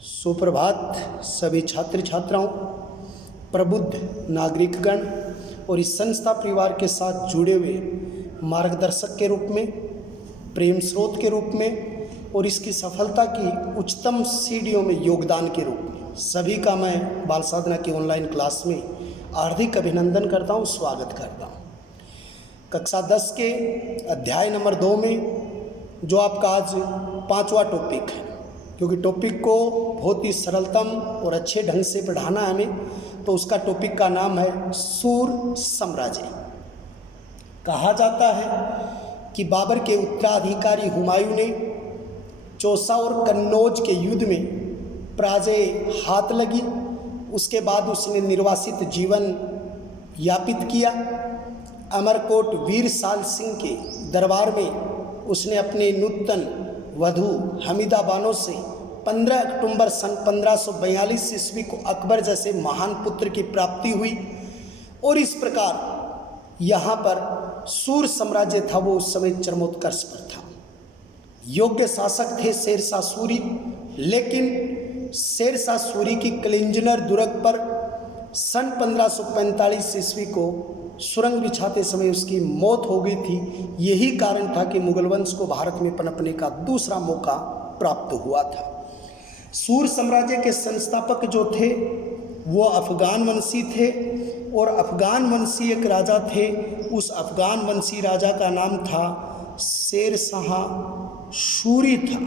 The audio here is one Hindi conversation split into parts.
सुप्रभात सभी छात्र छात्राओं, प्रबुद्ध नागरिकगण और इस संस्था परिवार के साथ जुड़े हुए मार्गदर्शक के रूप में, प्रेम स्रोत के रूप में और इसकी सफलता की उच्चतम सीढ़ियों में योगदान के रूप में सभी का मैं बाल साधना की ऑनलाइन क्लास में हार्दिक अभिनंदन करता हूँ, स्वागत करता हूँ। कक्षा 10 के अध्याय नंबर 2 में जो आपका आज 5वां टॉपिक है, क्योंकि टॉपिक को बहुत ही सरलतम और अच्छे ढंग से पढ़ाना है हमें, तो उसका टॉपिक का नाम है सूर साम्राज्य। कहा जाता है कि बाबर के उत्तराधिकारी हुमायूं ने चौसा और कन्नौज के युद्ध में पराजय हाथ लगी। उसके बाद उसने निर्वासित जीवन यापित किया। अमरकोट वीर साल सिंह के दरबार में उसने अपने नूतन वधू हमीदा बानो से 15 अक्टूबर सन 1542 ईस्वी को अकबर जैसे महान पुत्र की प्राप्ति हुई और इस प्रकार यहाँ पर सूर साम्राज्य था वो उस समय चरमोत्कर्ष पर था। योग्य शासक थे शेरशाह सूरी, लेकिन शेरशाह सूरी की कलिंजनर दुर्ग पर सन 1545 ईस्वी को सुरंग बिछाते समय उसकी मौत हो गई थी। यही कारण था कि मुगल वंश को भारत में पनपने का दूसरा मौका प्राप्त हुआ था। सूर साम्राज्य के संस्थापक जो थे वो अफगान वंशी थे और अफगान वंशी एक राजा थे। उस अफगान वंशी राजा का नाम था शेरशाह सूरी था।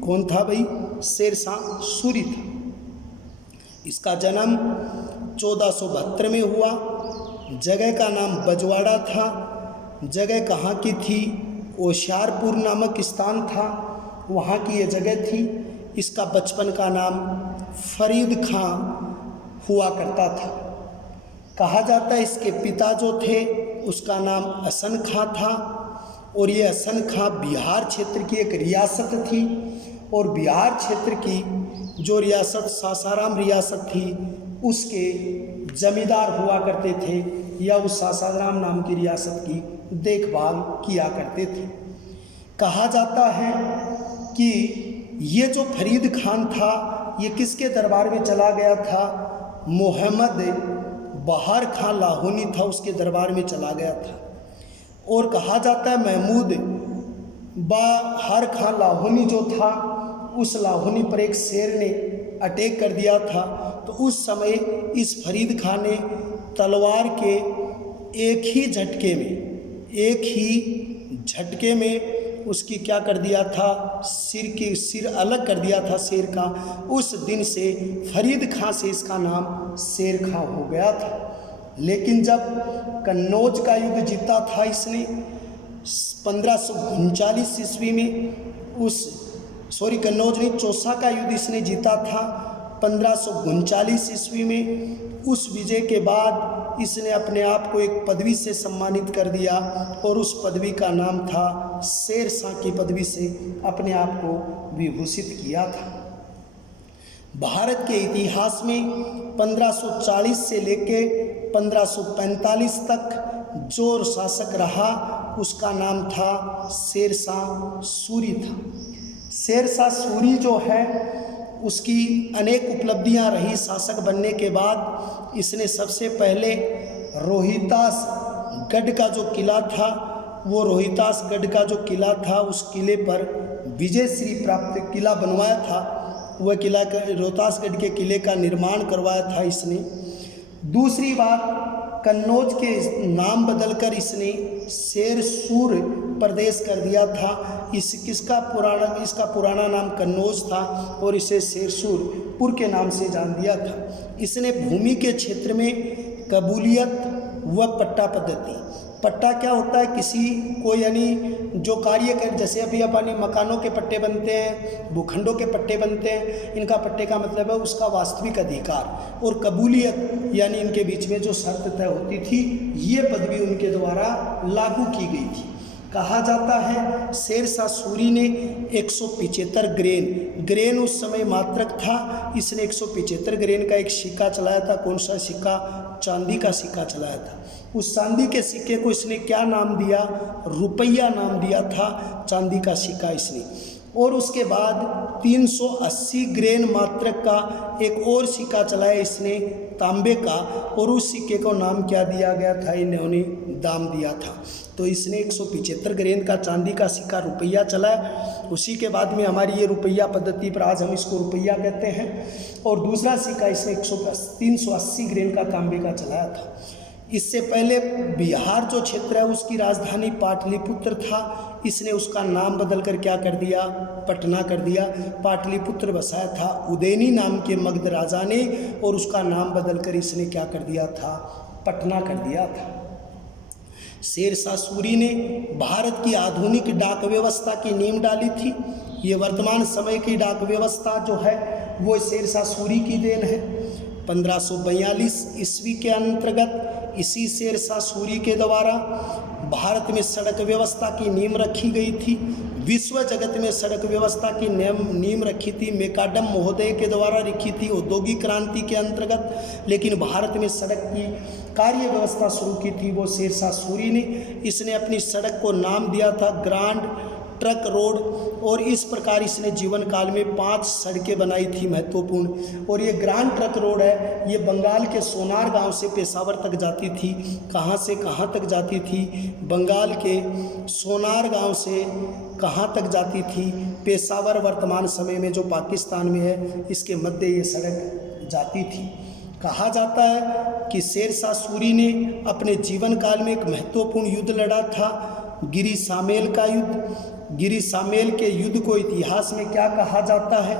कौन था भाई? शेरशाह सूरी था। इसका जन्म 1472 में हुआ। जगह का नाम बजवाड़ा था। जगह कहाँ की थी? होशियारपुर नामक स्थान था, वहाँ की ये जगह थी। इसका बचपन का नाम फरीद खां हुआ करता था। कहा जाता है इसके पिता जो थे उसका नाम हसन खां था और ये हसन खां बिहार क्षेत्र की एक रियासत थी और बिहार क्षेत्र की जो रियासत सासाराम रियासत थी उसके जमींदार हुआ करते थे या उस सासाराम नाम की रियासत की देखभाल किया करते थे। कहा जाता है कि ये जो फरीद खान था ये किसके दरबार में चला गया था? मोहम्मद बहार खां लाहौनी था, उसके दरबार में चला गया था। और कहा जाता है महमूद बहार खां लाहौनी जो था उस लाहौनी पर एक शेर ने अटैक कर दिया था। तो उस समय इस फरीद खां ने तलवार के एक ही झटके में उसकी क्या कर दिया था? सिर अलग कर दिया था शेर का। उस दिन से फरीद खां से इसका नाम शेर खां हो गया था। लेकिन जब कन्नौज का युद्ध जीता था इसने 1539 ईस्वी में, कन्नौज नहीं, चौसा का युद्ध इसने जीता था 1539 ईस्वी में। उस विजय के बाद इसने अपने आप को एक पदवी से सम्मानित कर दिया और उस पदवी का नाम था शेरशाह की पदवी से अपने आप को विभूषित किया था। भारत के इतिहास में 1540 से लेके 1545 तक जो शासक रहा उसका नाम था शेरशाह सूरी था। शेरशाह सूरी जो है उसकी अनेक उपलब्धियां रही। शासक बनने के बाद इसने सबसे पहले रोहितासगढ़ का जो किला था, वो रोहितासगढ़ का जो किला था उस किले पर विजयश्री प्राप्त किला बनवाया था। वह किला रोहतासगढ़ के किले का निर्माण करवाया था इसने। दूसरी बात, कन्नौज के नाम बदलकर इसने शेरसूर प्रदेश कर दिया था। इसका पुराना नाम कन्नौज था और इसे शेरसूरपुर के नाम से जान दिया था। इसने भूमि के क्षेत्र में कबूलियत व पट्टा पद्धति। पट्टा क्या होता है? किसी को यानी जो कार्य कर, जैसे अभी अपनी मकानों के पट्टे बनते हैं, भूखंडों के पट्टे बनते हैं, इनका पट्टे का मतलब है उसका वास्तविक अधिकार। और कबूलियत यानी इनके बीच में जो शर्त तय होती थी, ये पदवी उनके द्वारा लागू की गई थी। कहा जाता है शेरशाह सूरी ने 175 ग्रेन उस समय मात्रक था। इसने 175 ग्रेन का एक सिक्का चलाया था। कौन सा सिक्का? चांदी का सिक्का चलाया था। उस चांदी के सिक्के को इसने क्या नाम दिया? रुपया नाम दिया था चांदी का सिक्का इसने। और उसके बाद 380 ग्रेन मात्रक का एक और सिक्का चलाया इसने तांबे का, और उस सिक्के को नाम क्या दिया गया था, इन्होंने दाम दिया था। तो इसने 175 ग्रेन का चांदी का सिक्का रुपया चलाया। उसी के बाद में हमारी ये रुपया पद्धति पर आज हम इसको रुपया कहते हैं। और दूसरा सिक्का इसने 380 ग्रेन का तांबे का चलाया था। इससे पहले बिहार जो क्षेत्र है उसकी राजधानी पाटलिपुत्र था, इसने उसका नाम बदलकर क्या कर दिया, पटना कर दिया। पाटलिपुत्र बसाया था उदयनी नाम के मगध राजा ने, और उसका नाम बदलकर इसने क्या कर दिया था, पटना कर दिया था। शेरशाह सूरी ने भारत की आधुनिक डाक व्यवस्था की नींव डाली थी। ये वर्तमान समय की डाक व्यवस्था जो है वो शेरशाह सूरी की देन है। 1542 ईस्वी के अंतर्गत इसी शेरशाह सूरी के द्वारा भारत में सड़क व्यवस्था की नींव रखी गई थी। विश्व जगत में सड़क व्यवस्था की नींव रखी थी मेकाडम महोदय के द्वारा रखी थी औद्योगिक क्रांति के अंतर्गत। लेकिन भारत में सड़क की कार्य व्यवस्था शुरू की थी वो शेरशाह सूरी ने। इसने अपनी सड़क को नाम दिया था ग्रांड ट्रक रोड, और इस प्रकार इसने जीवन काल में 5 सड़कें बनाई थी महत्वपूर्ण। और ये ग्रांड ट्रक रोड है, ये बंगाल के सोनार गांव से पेशावर तक जाती थी। कहाँ से कहाँ तक जाती थी, बंगाल के सोनार गांव से कहाँ तक जाती थी, पेशावर वर्तमान समय में जो पाकिस्तान में है इसके मध्य ये सड़क जाती थी। कहा जाता है कि शेरशाह सूरी ने अपने जीवन काल में एक महत्वपूर्ण युद्ध लड़ा था, गिरी सामेल का युद्ध। गिरी सामेल के युद्ध को इतिहास में क्या कहा जाता है,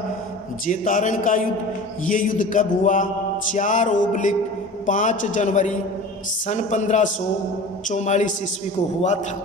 जेतारण का युद्ध। ये युद्ध कब हुआ, 4/5 जनवरी सन 1544 ईस्वी को हुआ था।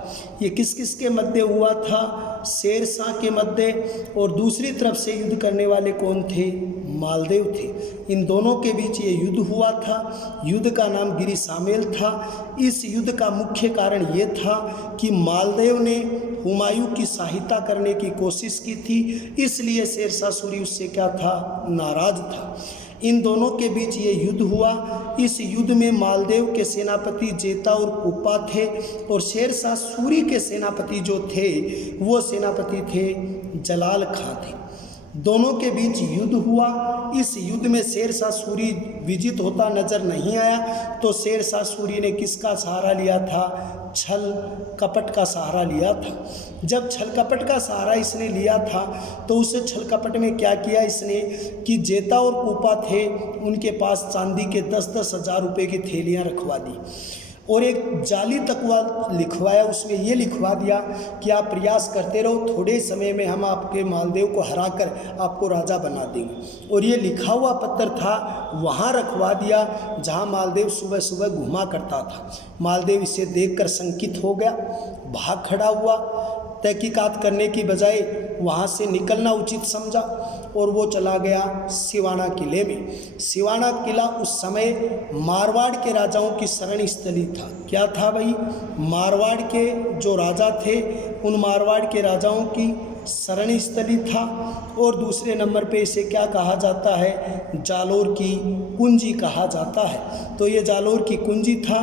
ये किस किस के मध्य हुआ था, शेरशाह के मध्य, और दूसरी तरफ से युद्ध करने वाले कौन थे, मालदेव थे। इन दोनों के बीच ये युद्ध हुआ था। युद्ध का नाम गिरी सामेल था। इस युद्ध का मुख्य कारण ये था कि मालदेव ने हुमायूं की सहायता करने की कोशिश की थी, इसलिए शेरशाह सूरी उससे क्या था, नाराज था। इन दोनों के बीच ये युद्ध हुआ। इस युद्ध में मालदेव के सेनापति जेता और कुप्पा थे, और शेरशाह सूरी के सेनापति जो थे वो सेनापति थे जलाल खां थे। दोनों के बीच युद्ध हुआ। इस युद्ध में शेरशाह सूरी विजित होता नजर नहीं आया, तो शेरशाह सूरी ने किसका सहारा लिया था, छल कपट का सहारा लिया था। जब छल कपट का सहारा इसने लिया था तो उस छल कपट में क्या किया इसने कि जेता और कुप्पा थे उनके पास चांदी के 10-10 हज़ार रुपये की थैलियाँ रखवा दी, और एक जाली तकवा लिखवाया। उसमें ये लिखवा दिया कि आप प्रयास करते रहो, थोड़े समय में हम आपके मालदेव को हराकर आपको राजा बना देंगे। और ये लिखा हुआ पत्र था वहाँ रखवा दिया जहाँ मालदेव सुबह सुबह घूमा करता था। मालदेव इसे देखकर शंकित हो गया, भाग खड़ा हुआ। तहकीकात करने की बजाय वहाँ से निकलना उचित समझा, और वो चला गया सिवाना किले में। सिवाना किला उस समय मारवाड़ के राजाओं की शरण स्थली था। क्या था भाई, मारवाड़ के जो राजा थे उन मारवाड़ के राजाओं की शरण स्थली था। और दूसरे नंबर पे इसे क्या कहा जाता है, जालोर की कुंजी कहा जाता है। तो ये जालोर की कुंजी था,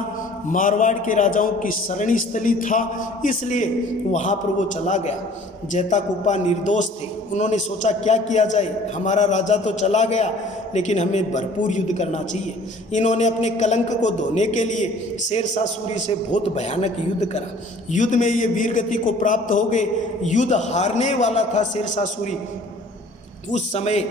मारवाड़ के राजाओं की शरण स्थली था, इसलिए वहाँ पर वो चला गया। जेता कुप्पा निर्दोष थे, उन्होंने सोचा क्या किया जाए, हमारा राजा तो चला गया लेकिन हमें भरपूर युद्ध करना चाहिए। इन्होंने अपने कलंक को धोने के लिए शेरशाह सूरी से बहुत भयानक युद्ध करा। युद्ध में ये वीरगति को प्राप्त हो गए। युद्ध हारने वाला था शेरशाह सूरी। उस समय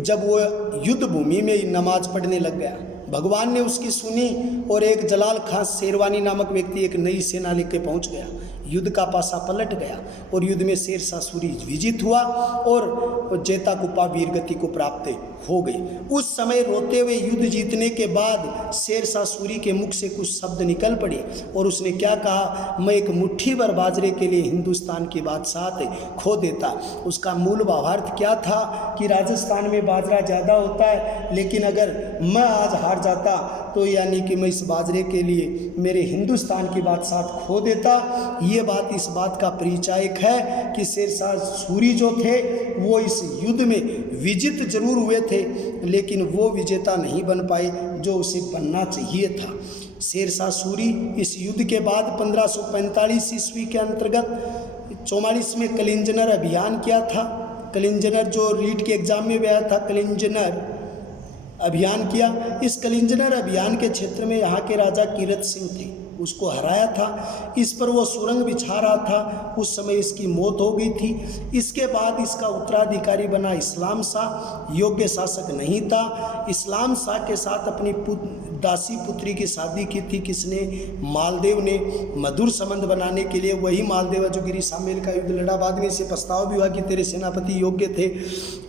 जब वो युद्ध भूमि में नमाज पढ़ने लग गया, भगवान ने उसकी सुनी, और एक जलाल खां शेरवानी नामक व्यक्ति एक नई सेना लेकर पहुंच गया। युद्ध का पासा पलट गया और युद्ध में शेरशाह सूरी विजित हुआ और जेता कुप्पा वीरगति को प्राप्त हो गई। उस समय रोते हुए युद्ध जीतने के बाद शेरशाह सूरी के मुख से कुछ शब्द निकल पड़े और उसने क्या कहा, मैं एक मुट्ठी भर बाजरे के लिए हिंदुस्तान की बादशाहत खो देता। उसका मूल भावार्थ क्या था कि राजस्थान में बाजरा ज़्यादा होता है, लेकिन अगर मैं आज हार जाता तो यानी कि मैं इस बाजरे के लिए मेरे हिंदुस्तान की बादशाहत खो देता। ये बात इस बात का परिचायक है कि शेरशाह सूरी जो थे वो इस युद्ध में विजित जरूर हुए थे, लेकिन वो विजेता नहीं बन पाए जो उसे बनना चाहिए था। शेरशाह सूरी इस युद्ध के बाद 1545 ईस्वी के अंतर्गत 44 में कलिंजनर अभियान किया था। कलिंजनर जो रीट के एग्जाम में भी आया था, कलिंजनर अभियान किया। इस कलिंजनर अभियान के क्षेत्र में यहाँ के राजा कीरत सिंह थे, उसको हराया था। इस पर वो सुरंग बिछा रहा था, उस समय इसकी मौत हो गई थी। इसके बाद इसका उत्तराधिकारी बना इस्लाम शाह, योग्य शासक नहीं था। इस्लाम शाह के साथ अपनी दासी पुत्री की शादी की थी किसने? मालदेव ने। मधुर संबंध बनाने के लिए वही मालदेव जो गिरी सामेल का युद्ध लड़ा। बाद में इसे पछतावा भी हुआ कि तेरे सेनापति योग्य थे,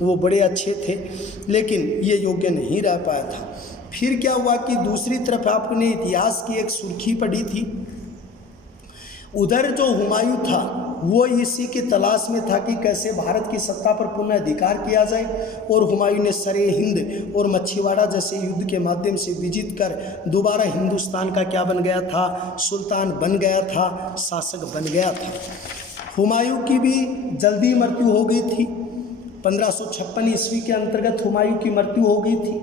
वो बड़े अच्छे थे, लेकिन ये योग्य नहीं रह पाया था। फिर क्या हुआ कि दूसरी तरफ आपने इतिहास की एक सुर्खी पढ़ी थी, उधर जो हुमायूं था वो इसी की तलाश में था कि कैसे भारत की सत्ता पर पुनः अधिकार किया जाए। और हुमायूं ने सरे हिंद और मच्छीवाड़ा जैसे युद्ध के माध्यम से विजित कर दोबारा हिंदुस्तान का क्या बन गया था? सुल्तान बन गया था, शासक बन गया था। हुमायूं की भी जल्दी मृत्यु हो गई थी। 1556 ईस्वी के अंतर्गत हुमायूं की मृत्यु हो गई थी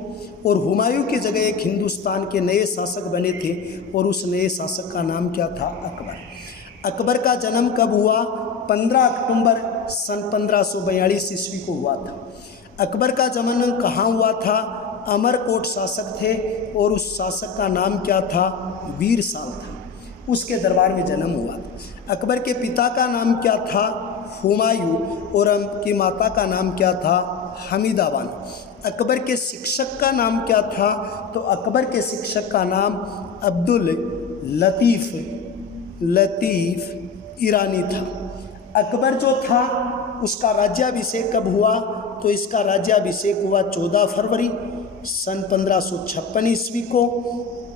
और हुमायूं की जगह एक हिंदुस्तान के नए शासक बने थे और उस नए शासक का नाम क्या था? अकबर। अकबर का जन्म कब हुआ? 15 अक्टूबर सन 1542 ईस्वी को हुआ था। अकबर का जन्म कहाँ हुआ था? अमरकोट शासक थे और उस शासक का नाम क्या था? वीर साल था। उसके दरबार में जन्म हुआ था। अकबर के पिता का नाम क्या था? हुमायूं। और उनकी माता का नाम क्या था? हमीदा बानो। अकबर के शिक्षक का नाम क्या था? तो अकबर के शिक्षक का नाम अब्दुल लतीफ़ ईरानी था। अकबर जो था उसका राज्याभिषेक कब हुआ? तो इसका राज्याभिषेक हुआ 14 फरवरी सन 1556 ईस्वी को।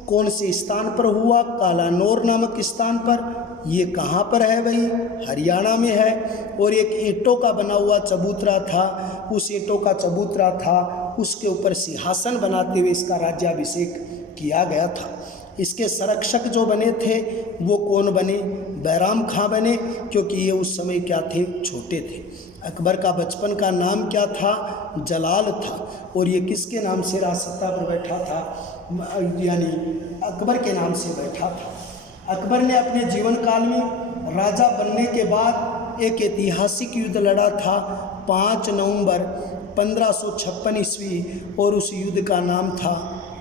कौन से स्थान पर हुआ? कालानौर नामक स्थान पर। ये कहाँ पर है भाई? हरियाणा में है। और एक ईंटों का बना हुआ चबूतरा था, उस ईंटों का चबूतरा था, उसके ऊपर सिंहासन बनाते हुए इसका राज्याभिषेक किया गया था। इसके संरक्षक जो बने थे वो कौन बने? बैराम खां बने, क्योंकि ये उस समय क्या थे? छोटे थे। अकबर का बचपन का नाम क्या था? जलाल था। और ये किसके नाम से राजसत्ता पर बैठा था? यानी अकबर के नाम से बैठा था। अकबर ने अपने जीवन काल में राजा बनने के बाद एक ऐतिहासिक युद्ध लड़ा था 5 नवंबर 1556 ईस्वी, और उस युद्ध का नाम था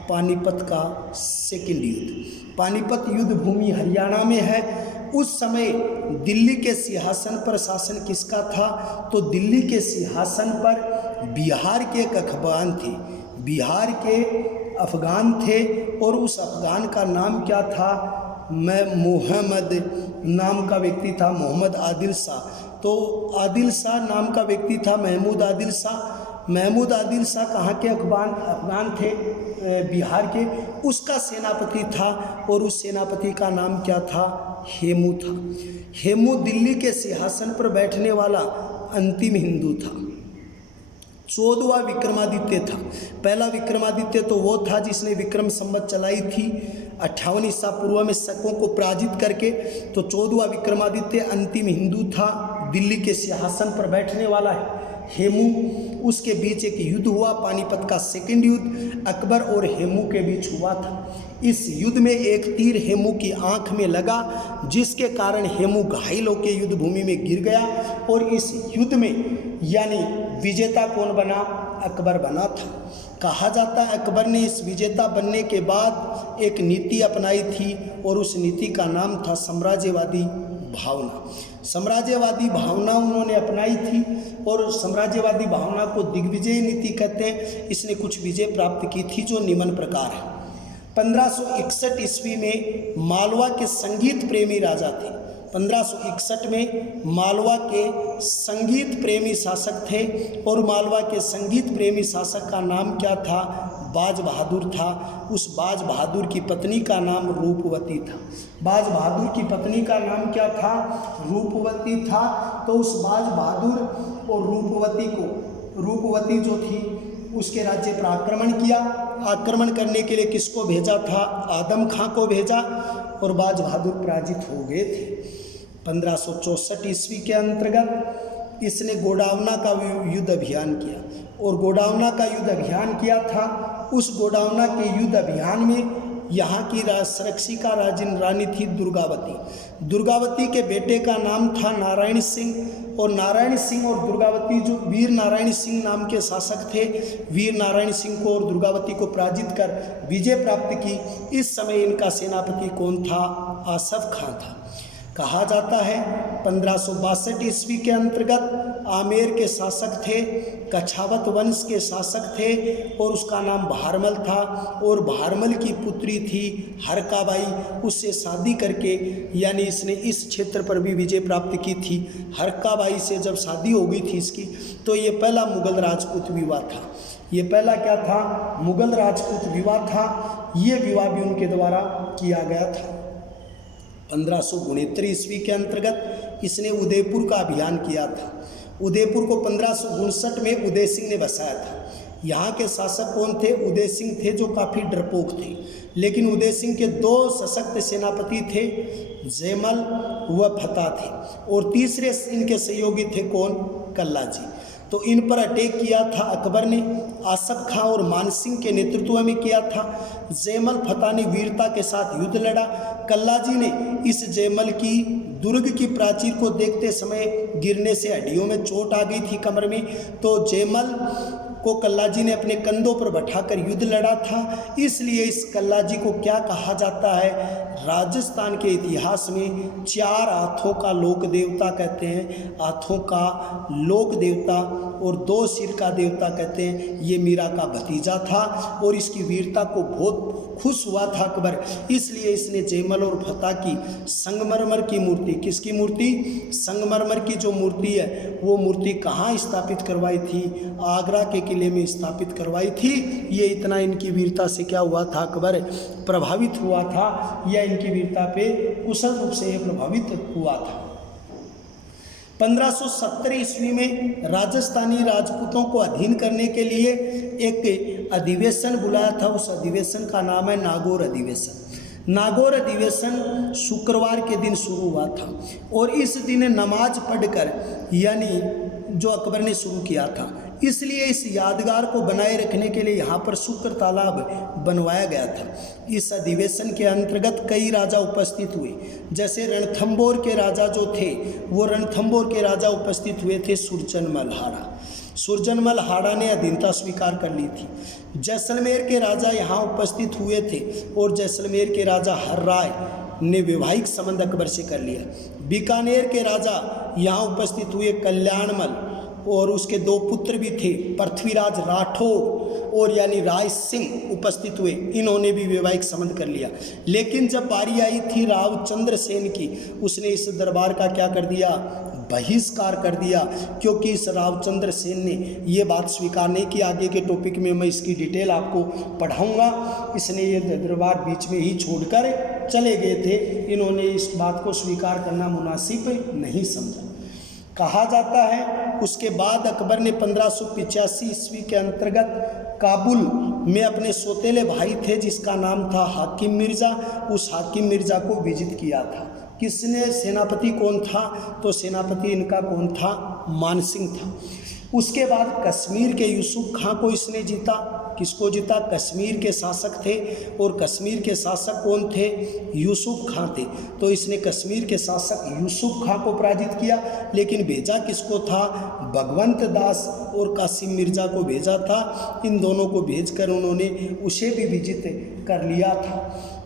पानीपत का सेकंड युद्ध। पानीपत युद्ध भूमि हरियाणा में है। उस समय दिल्ली के सिंहासन पर शासन किसका था? तो दिल्ली के सिंहासन पर बिहार के एक अफगान थे, बिहार के अफगान थे। और उस अफगान का नाम क्या था? मोहम्मद नाम का व्यक्ति था, मोहम्मद आदिल शाह। तो आदिल शाह नाम का व्यक्ति था महमूद आदिल शाह। महमूद आदिल शाह कहाँ के? अफगान थे, बिहार के। उसका सेनापति था और उस सेनापति का नाम क्या था? हेमू था। हेमू दिल्ली के सिंहासन पर बैठने वाला अंतिम हिंदू था। 14वां विक्रमादित्य था। पहला विक्रमादित्य तो वो था जिसने विक्रम संवत चलाई थी 58 ईसा पूर्व में शकों को पराजित करके। तो 14वां विक्रमादित्य अंतिम हिंदू था, दिल्ली के सिंहासन पर बैठने वाला है हेमू। उसके बीच एक युद्ध हुआ, पानीपत का सेकंड युद्ध अकबर और हेमू के बीच हुआ था। इस युद्ध में एक तीर हेमू की आंख में लगा, जिसके कारण हेमू घायल होकर युद्ध भूमि में गिर गया। और इस युद्ध में यानी विजेता कौन बना? अकबर बना था। कहा जाता है अकबर ने इस विजेता बनने के बाद एक नीति अपनाई थी और उस नीति का नाम था साम्राज्यवादी भावना। साम्राज्यवादी भावना उन्होंने अपनाई थी और साम्राज्यवादी भावना को दिग्विजय नीति कहते हैं। इसने कुछ विजय प्राप्त की थी जो निम्न प्रकार है। 1561 ईस्वी में मालवा के संगीत प्रेमी राजा थे। 1561 में मालवा के संगीत प्रेमी शासक थे और मालवा के संगीत प्रेमी शासक का नाम क्या था? बाज बहादुर था। उस बाज बहादुर की पत्नी का नाम रूपवती था। बाज बहादुर की पत्नी का नाम क्या था? रूपवती था। तो उस बाज बहादुर और रूपवती जो थी उसके राज्य पर आक्रमण किया। आक्रमण करने के लिए किसको भेजा था? आदम खां को भेजा और बाज बहादुर पराजित हो गए थे। 1564 ईस्वी के अंतर्गत इसने गोडावना का युद्ध अभियान किया और गोडावना का युद्ध अभियान किया था। उस गोडावना के युद्ध अभियान में यहाँ की रानी थी दुर्गावती। दुर्गावती के बेटे का नाम था नारायण सिंह और नारायण सिंह और दुर्गावती जो वीर नारायण सिंह नाम के शासक थे, वीर नारायण सिंह को और दुर्गावती को पराजित कर विजय प्राप्त की। इस समय इनका सेनापति कौन था? आसफ खां था। कहा जाता है 1562 ईस्वी के अंतर्गत आमेर के शासक थे, कछावत वंश के शासक थे और उसका नाम भारमल था और भारमल की पुत्री थी हरकाबाई। उससे शादी करके यानी इसने इस क्षेत्र पर भी विजय प्राप्त की थी। हरकाबाई से जब शादी हो गई थी इसकी, तो ये पहला मुगल राजपूत विवाह था। ये पहला क्या था? मुगल राजपूत विवाह था। ये विवाह भी उनके द्वारा किया गया था। 1569 ईस्वी के अंतर्गत इसने उदयपुर का अभियान किया था। उदयपुर को 1559 में उदय सिंह ने बसाया था। यहाँ के शासक कौन थे? उदय सिंह थे, जो काफ़ी डरपोक थे। लेकिन उदय सिंह के दो सशक्त सेनापति थे, जयमल व फतेह थे, और तीसरे इनके सहयोगी थे कौन? कल्ला जी। तो इन पर अटैक किया था अकबर ने। आसफ खां और मान सिंह के नेतृत्व में किया था। जयमल फतेह ने वीरता के साथ युद्ध लड़ा। कल्ला जी ने इस जयमल की दुर्ग की प्राचीर को देखते समय गिरने से हड्डियों में चोट आ गई थी कमर में, तो जयमल को कल्ला जी ने अपने कंधों पर बैठाकर युद्ध लड़ा था। इसलिए इस कल्ला जी को क्या कहा जाता है? राजस्थान के इतिहास में 4 हाथों का लोक देवता कहते हैं। हाथों का लोक देवता और 2 सिर का देवता कहते हैं। ये मीरा का भतीजा था और इसकी वीरता को बहुत खुश हुआ था अकबर, इसलिए इसने जयमल और फतेह की संगमरमर की मूर्ति, किसकी मूर्ति? संगमरमर की जो मूर्ति है वो मूर्ति कहाँ स्थापित करवाई थी? आगरा के किले में स्थापित करवाई थी। ये इतना इनकी वीरता से क्या हुआ था? अकबर प्रभावित हुआ था, या इनकी वीरता पे कुशल रूप से प्रभावित हुआ था। 1570 ईस्वी में राजस्थानी राजपूतों को अधीन करने के लिए एक अधिवेशन बुलाया था। उस अधिवेशन का नाम है नागौर अधिवेशन। नागौर अधिवेशन शुक्रवार के दिन शुरू हुआ था और इस दिन नमाज पढ़कर यानी जो अकबर ने शुरू किया था, इसलिए इस यादगार को बनाए रखने के लिए यहाँ पर शुक्र तालाब बनवाया गया था। इस अधिवेशन के अंतर्गत कई राजा उपस्थित हुए, जैसे रणथंबोर के राजा जो थे वो रणथंबोर के राजा उपस्थित हुए थे सुरजनमल हाड़ा। सुरजनमल हाड़ा ने अधीनता स्वीकार कर ली थी। जैसलमेर के राजा यहाँ उपस्थित हुए थे और जैसलमेर के राजा हर्राय ने वैवाहिक संबंध अकबर से कर लिया। बीकानेर के राजा यहाँ उपस्थित हुए कल्याणमल और उसके 2 पुत्र भी थे, पृथ्वीराज राठौर और यानी राय सिंह उपस्थित हुए। इन्होंने भी वैवाहिक संबंध कर लिया। लेकिन जब बारी आई थी रावचंद्र सेन की, उसने इस दरबार का क्या कर दिया? बहिष्कार कर दिया, क्योंकि इस रावचंद्र सेन ने ये बात स्वीकार नहीं की। आगे के टॉपिक में मैं इसकी डिटेल आपको पढ़ाऊंगा। इसने ये दरबार बीच में ही छोड़कर चले गए थे। इन्होंने इस बात को स्वीकार करना मुनासिब नहीं समझा। कहा जाता है उसके बाद अकबर ने 1585 ईस्वी के अंतर्गत काबुल में अपने सौतेले भाई थे जिसका नाम था हाकिम मिर्ज़ा, उस हाकिम मिर्ज़ा को विजित किया था। किसने? सेनापति कौन था? तो सेनापति इनका कौन था? मान सिंह था। उसके बाद कश्मीर के यूसुफ खां को इसने जीता। किसको जीता? कश्मीर के शासक थे और कश्मीर के शासक कौन थे? यूसुफ खां थे। तो इसने कश्मीर के शासक यूसुफ खां को पराजित किया। लेकिन भेजा किसको था? भगवंत दास और कासिम मिर्ज़ा को भेजा था। इन दोनों को भेजकर उन्होंने उसे भी विजित कर लिया था।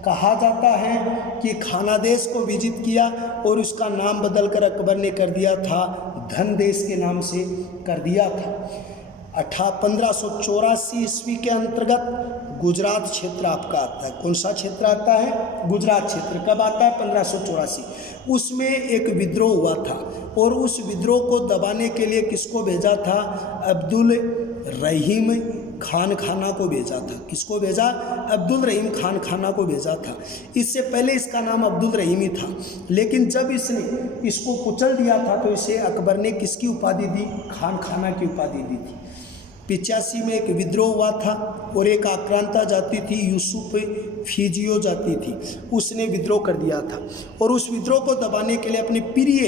कहा जाता है कि खानादेश को विजित किया और उसका नाम बदलकर अकबर ने कर दिया था धन देश के नाम से कर दिया था। 1584 ईस्वी के अंतर्गत गुजरात क्षेत्र आपका आता है। कौन सा क्षेत्र आता है? गुजरात क्षेत्र। कब आता है? 1584। उसमें एक विद्रोह हुआ था और उस विद्रोह को दबाने के लिए किसको भेजा था? अब्दुल रहीम खान खाना को भेजा था। किसको भेजा? अब्दुल रहीम खान खाना को भेजा था। इससे पहले इसका नाम अब्दुल रहीम ही था, लेकिन जब इसने इसको कुचल दिया था तो इसे अकबर ने किसकी उपाधि दी? खान खाना की उपाधि दी थी। 85 में एक विद्रोह हुआ था और एक आक्रांता जाति थी, यूसुफ फिजियो जाति थी, उसने विद्रोह कर दिया था और उस विद्रोह को दबाने के लिए अपने प्रिय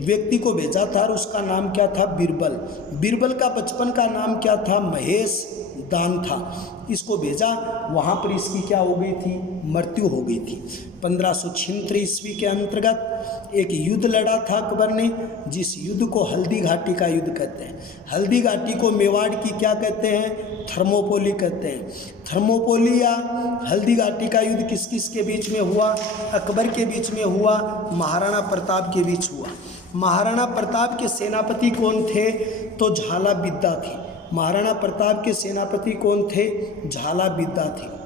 व्यक्ति को भेजा था और उसका नाम क्या था? बीरबल। बीरबल का बचपन का नाम क्या था? महेश दान था, इसको भेजा, वहाँ पर इसकी क्या हो गई थी, मृत्यु हो गई थी। 1576 ईस्वी के अंतर्गत एक युद्ध लड़ा था अकबर ने, जिस युद्ध को हल्दी घाटी का युद्ध कहते हैं। हल्दी घाटी को मेवाड़ की क्या कहते हैं, थर्मोपोली कहते हैं। थर्मोपोली या हल्दी घाटी का युद्ध किस किस के बीच में हुआ, अकबर के बीच में हुआ, महाराणा प्रताप के बीच हुआ। महाराणा प्रताप के सेनापति कौन थे, तो झाला विद्या थी। महाराणा प्रताप के सेनापति कौन थे, झाला विद्या थे।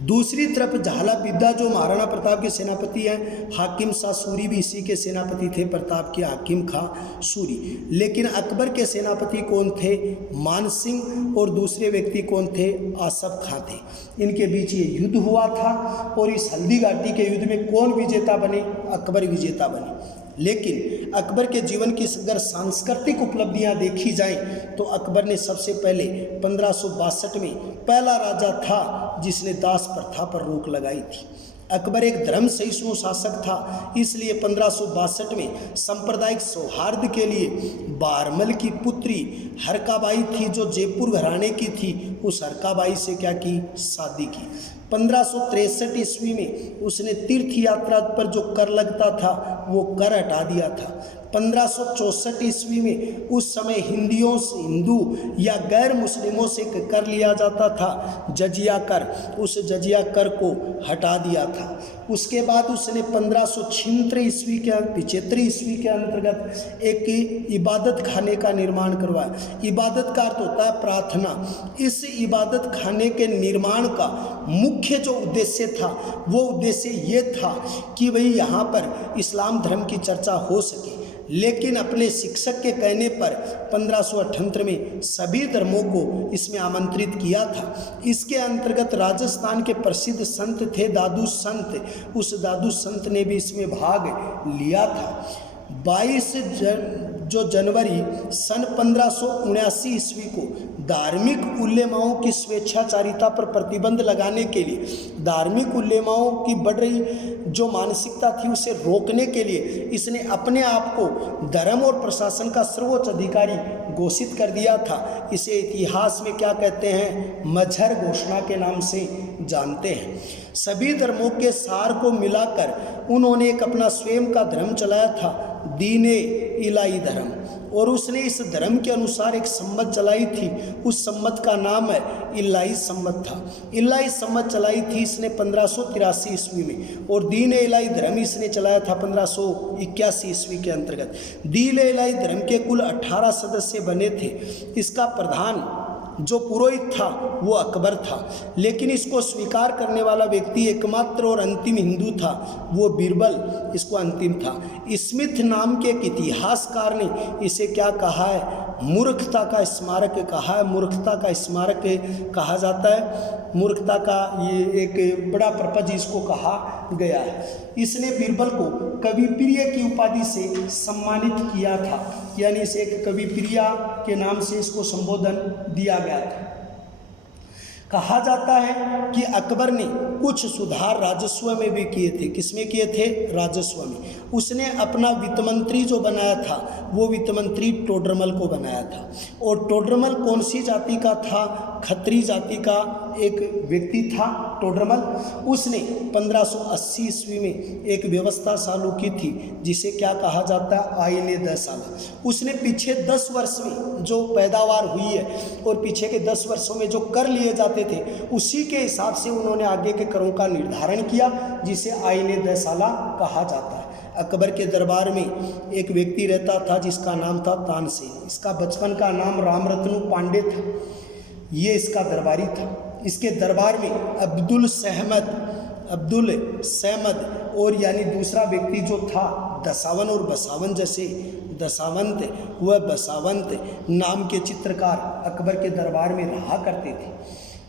दूसरी तरफ झाला विद्या जो महाराणा प्रताप के सेनापति हैं, हाकिम शाह सूरी भी इसी के सेनापति थे, प्रताप के हाकिम खां सूरी। लेकिन अकबर के सेनापति कौन थे, मान सिंह, और दूसरे व्यक्ति कौन थे, आसफ खां थे। इनके बीच ये युद्ध हुआ था और इस हल्दी घाटी के युद्ध में कौन विजेता बने, अकबर विजेता बने। लेकिन अकबर के जीवन की अगर सांस्कृतिक उपलब्धियां देखी जाएं तो अकबर ने सबसे पहले 1562 में पहला राजा था जिसने दास प्रथा पर रोक लगाई थी। अकबर एक धर्म सहिष्णु शासक था, इसलिए 1562 में सांप्रदायिक सौहार्द के लिए बारमल की पुत्री हरकाबाई थी, जो जयपुर घराने की थी, उस हरकाबाई से क्या की, शादी की। 1563 ईस्वी में उसने तीर्थ यात्रा पर जो कर लगता था वो कर हटा दिया था। 1564 ईस्वी में उस समय हिंदू या गैर मुस्लिमों से कर लिया जाता था जजिया कर, उस जजिया कर को हटा दिया था। उसके बाद उसने 1576 ईस्वी के 75 ईस्वी के अंतर्गत एक इबादत खाने का निर्माण करवाया। इबादत का अर्थ होता है प्रार्थना। इस इबादत खाने के निर्माण का मुख्य जो उद्देश्य था वो उद्देश्य ये था कि भाई यहाँ पर इस्लाम धर्म की चर्चा हो सके। लेकिन अपने शिक्षक के कहने पर 1578 में सभी धर्मों को इसमें आमंत्रित किया था। इसके अंतर्गत राजस्थान के प्रसिद्ध संत थे दादू संत, उस दादू संत ने भी इसमें भाग लिया था। 22 जनवरी सन 1579 ईस्वी को धार्मिक उलेमाओं की स्वेच्छाचारिता पर प्रतिबंध लगाने के लिए, धार्मिक उलेमाओं की बढ़ रही जो मानसिकता थी उसे रोकने के लिए इसने अपने आप को धर्म और प्रशासन का सर्वोच्च अधिकारी घोषित कर दिया था। इसे इतिहास में क्या कहते हैं, मजहर घोषणा के नाम से जानते हैं। सभी धर्मों के सार को मिलाकर उन्होंने एक अपना स्वयं का धर्म चलाया था, दीने इलाही धर्म, और उसने इस धर्म के अनुसार एक सम्मत चलाई थी। उस सम्मत का नाम है इलाही सम्मत था। इलाही सम्मत चलाई थी इसने 1583 ईस्वी में, और दीन इलाही धर्म इसने चलाया था 1581 ईस्वी के अंतर्गत। दीन इलाही धर्म के कुल 18 सदस्य बने थे। इसका प्रधान जो पुरोहित था वो अकबर था, लेकिन इसको स्वीकार करने वाला व्यक्ति एकमात्र और अंतिम हिंदू था, वो बीरबल इसको अंतिम था। स्मिथ नाम के एक इतिहासकार ने इसे क्या कहा है, मूर्खता का स्मारक कहा है। मूर्खता का स्मारक कहा जाता है। मूर्खता का ये एक बड़ा पर्पज इसको कहा गया है। इसने बीरबल को कवि प्रिय की उपाधि से सम्मानित किया था, यानी इसे एक कवि प्रिय के नाम से इसको संबोधन दिया गया था। कहा जाता है कि अकबर ने कुछ सुधार राजस्व में भी किए थे। किसमें किए थे, राजस्व में। उसने अपना वित्त मंत्री जो बनाया था वो वित्त मंत्री टोडरमल को बनाया था, और टोडरमल कौन सी जाति का था, खत्री जाति का एक व्यक्ति था टोडरमल। उसने 1580 ईस्वी में एक व्यवस्था चालू की थी जिसे क्या कहा जाता है, आईने 10 साल। उसने पीछे 10 वर्ष में जो पैदावार हुई है और पीछे के 10 वर्षों में जो कर लिए जाते थे उसी के हिसाब से उन्होंने आगे के करों का निर्धारण किया, जिसे आईने 10 साल कहा जाता है। अकबर के दरबार में एक व्यक्ति रहता था जिसका नाम था तानसेन। इसका बचपन का नाम रामरत्नु पांडे था। ये इसका दरबारी था। इसके दरबार में अब्दुल सहमद और यानी दूसरा व्यक्ति जो था दसावन और बसावन जैसे दसावंत व बसावंत नाम के चित्रकार अकबर के दरबार में रहा करते थे।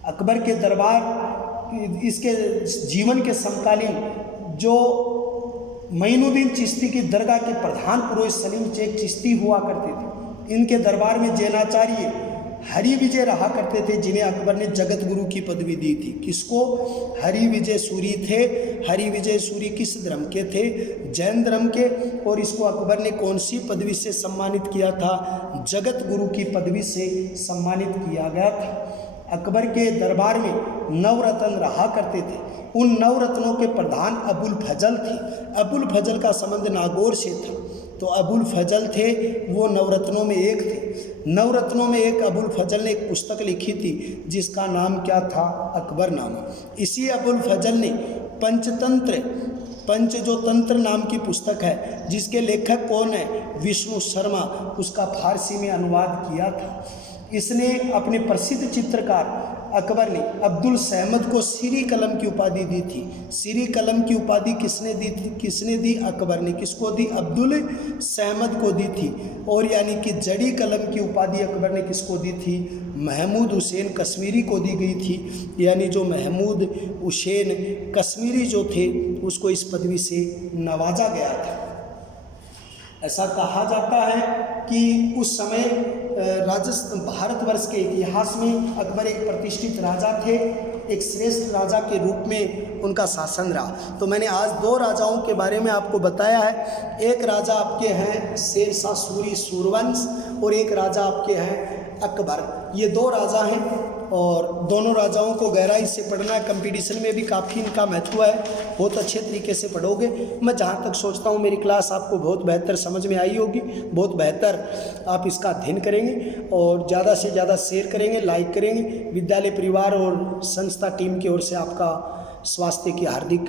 अकबर के दरबार इसके जीवन के समकालीन जो मोइनुद्दीन चिश्ती की दरगाह के प्रधान पुरोहित सलीम चेक चिश्ती हुआ करते थे। इनके दरबार में जैनाचार्य हरि विजय रहा करते थे, जिन्हें अकबर ने जगत गुरु की पदवी दी थी। किसको? हरि विजय सूरी थे। हरि विजय सूरी किस धर्म के थे? जैन धर्म के। और इसको अकबर ने कौन सी पदवी से सम्मानित किया था? जगत गुरु की पदवी से सम्मानित किया गया था। अकबर के दरबार में नवरत्न रहा करते थे। उन नवरत्नों के प्रधान अबुल फजल थे। अबुल फजल का संबंध नागौर से था, तो अबुल फजल थे, वो नवरत्नों में एक थे। नवरत्नों में एक अबुल फजल ने एक पुस्तक लिखी थी जिसका नाम क्या था? अकबरनामा। इसी अबुल फजल ने पंचतंत्र, पंच जो तंत्र नाम की पुस्तक है, जिसके लेखक कौन है? विष्णु शर्मा, उसका फारसी में अनुवाद किया था। इसने अपने प्रसिद्ध चित्रकार अकबर ने अब्दुल सहमद को सीरी कलम की उपाधि दी थी। सीरी कलम की उपाधि किसने दी थी? किसने दी? अकबर ने। किसको दी? अब्दुल सहमद को दी थी। और यानी कि जड़ी कलम की उपाधि अकबर ने किसको दी थी? महमूद हुसैन कश्मीरी को दी गई थी। यानी जो महमूद हुसैन कश्मीरी जो थे, उसको इस पदवी से नवाजा गया था। ऐसा कहा जाता है कि उस समय भारतवर्ष के इतिहास में अकबर एक प्रतिष्ठित राजा थे, एक श्रेष्ठ राजा के रूप में उनका शासन रहा। तो मैंने आज दो राजाओं के बारे में आपको बताया है। एक राजा आपके हैं शेरशाह सूरी सूरवंश और एक राजा आपके हैं अकबर। ये दो राजा हैं और दोनों राजाओं को गहराई से पढ़ना है। कंपटीशन में भी काफ़ी इनका महत्व है, बहुत अच्छे तरीके से पढ़ोगे। मैं जहाँ तक सोचता हूँ मेरी क्लास आपको बहुत बेहतर समझ में आई होगी, बहुत बेहतर आप इसका अध्ययन करेंगे और ज़्यादा से ज़्यादा शेयर करेंगे, लाइक करेंगे। विद्यालय परिवार और संस्था टीम की ओर से आपका स्वास्थ्य की हार्दिक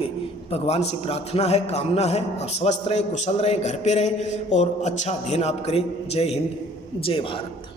भगवान से प्रार्थना है, कामना है। आप स्वस्थ रहें, कुशल रहें, घर पे रहें और अच्छा अध्ययन आप करें। जय हिंद, जय भारत।